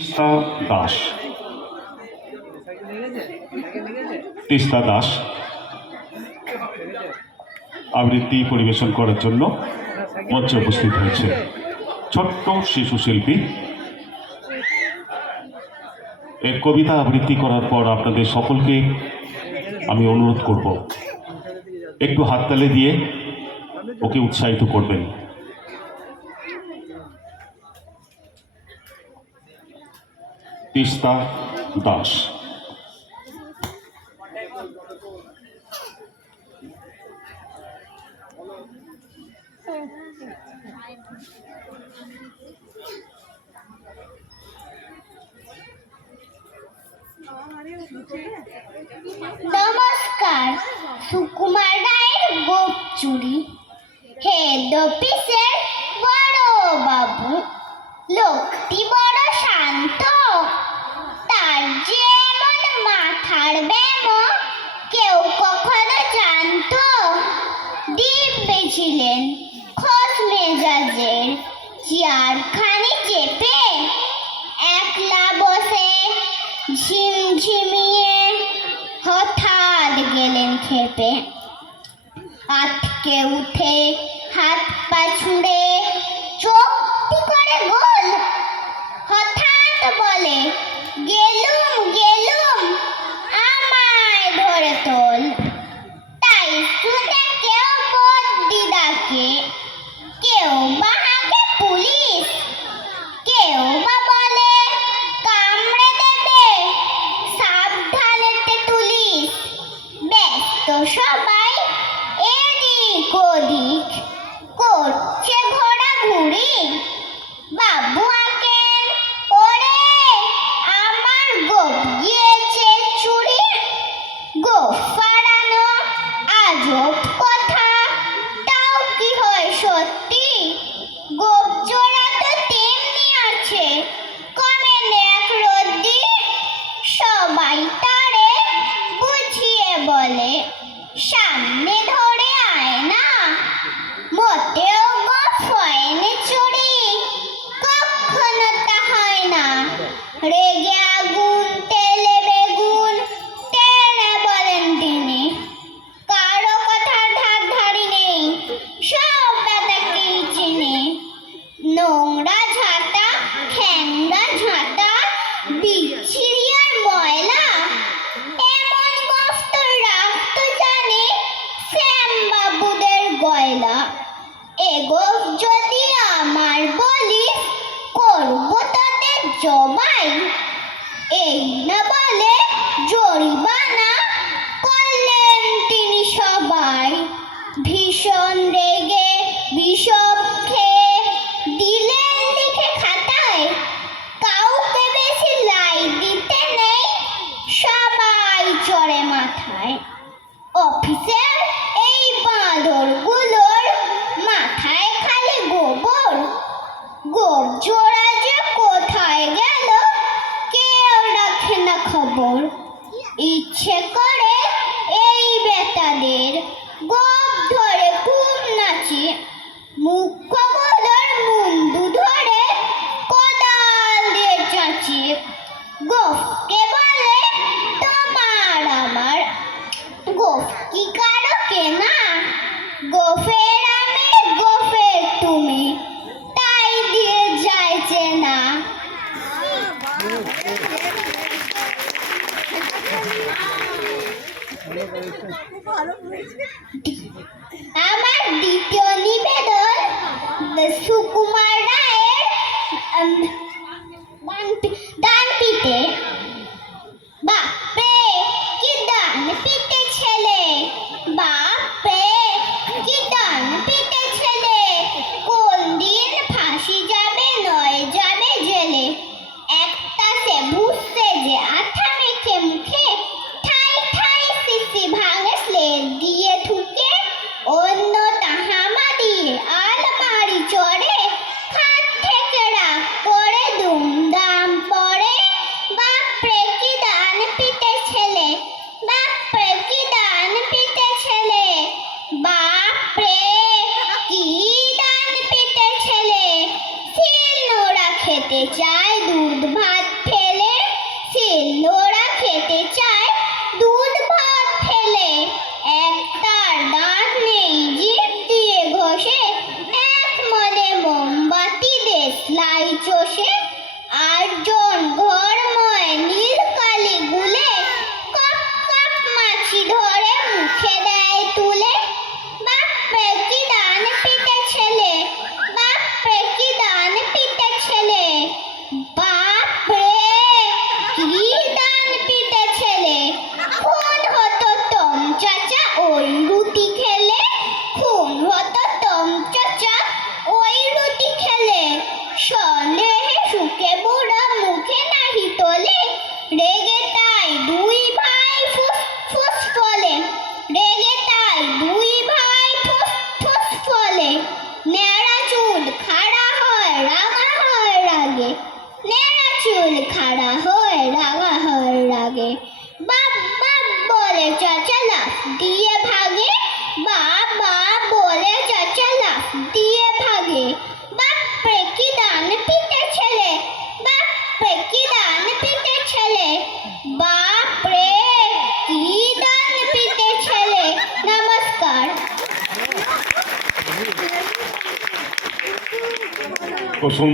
তিস্তা দাস তিস্তা দাস আবৃত্তি পরিবেশন করার জন্য মঞ্চে উপস্থিত হয়েছে। ছোট্ট শিশু শিল্পী এর কবিতা আবৃত্তি করার পর আপনাদের সকলকে আমি অনুরোধ করব একটু হাততালি দিয়ে ওকে উৎসাহিত করবেন। তিস্তা দাস। নমস্কার। সুকুমার রায়ের গোপ চুরি। হেড অফিসের বড় বাবু লোকটি বড় শান্ত, তার যে এমন মাথার ব্যামো কেউ কখনো জানতো। দিব্যে ছিলেন খোশ মেজাজের, চেয়ারখানি চেপে একলা বসে ঝিমঝিমিয়ে হঠাৎ গেলেন খেপে। আটকে উঠে হাত পা ছুঁড়ে চোখটি করে গোল, হঠাৎ বলে গেলুম গেলুম আমায় ধরে তোল। তাই শুনে কেউ বদ্যি ডাকে, কেউ বা হাঁকে পুলিশ, কেউ বা বলে কামড়ে দেবে সাবধানেতে তুলিস। ব্যস্ত সবাই এদিক ওদিক করছে ঘোরাঘুরি। বাবু আঁকেন ওরে আমার গোপ গিয়েছে চুরি। গোপ ফাড়ানো আজব কথা, তাও কি হয় সত্যি? গোপ জোড়া তো তেমনি আছে, কমেন এক রদ্দি। সবাই তারে বুঝিয়ে বলে সামনে ধরে আয় না, মোটেও গোপ হয়নি চুরি, কখনো তা হয় না। রেগে আগুন তেলে বেগুন টেনে বলেন তিনি, কারো কথার ধার ধারি নেই, সব ব্যাটাকেই চিনি। নোংরা ঝাঁটা ঠ্যাংরা ঝাঁটা বিচ্ছিরি আর ময়লা, এমন গোফ তো রাখতো জানে শ্যাম বাবুদের গয়লা। এ গোফ যদি আমার বলিস করবো তাদের জবাই। এই না বলে জরিমানা করলেন তিনি সবাই। ভীষণ রেগে বিষম খেয়ে দিলেন লিখে খাতায়, কাউকে বেশি লাই দিতে নেই, সবাই চড়ে মাথায়। অফিসের এই বাঁদরগুলোর মাথায় খালি গোবর, গোপ জোড়া যে কোথায় গেল কেউ রাখে না খবর। ইচ্ছে করে এই বেটাদের গোপ ধরে খুব নাচি, মুখ্যগুলোর মুন্ডু ধরে কোদাল দিয়ে চাঁচি। গোফকে বলে তোমার আমার, গোফ কি কারো কেনা? গোফের আমি গোফের তুমি, তাই দিয়ে যায় চেনা। আমার দ্বিতীয় নিবেদন সুকুমার রায়ের ডানপিতে। বাপরে কি ডানপিতে ছেলে, বাপরে কি ডানপিতে ছেলে, কোন দিন ফাঁসি যাবে নয় যাবে জেলে। একটা সে ভুসছে যে আঠা মেখে মুখে, ঠাই ঠাই শিশি ভাঙে স্লেট দিয়ে ঠুকে, অন্য তাহামা দিয়ে আলমারি চড়ে, হাত থেকে রাগ করে খাড়া হয়ে রাঙা হয়ে রাগে বাপ বাপ বলে চাচা লাফ দিয়ে ভাগে বাপ বাপ বলে চাচা লাফ দিয়ে ভাগে বাপরে কি দান পিতে ছেলে বাপরে কি দান পিতে ছেলে বাপরে কি দান পিতে ছেলে নমস্কার খুব সুন্দর।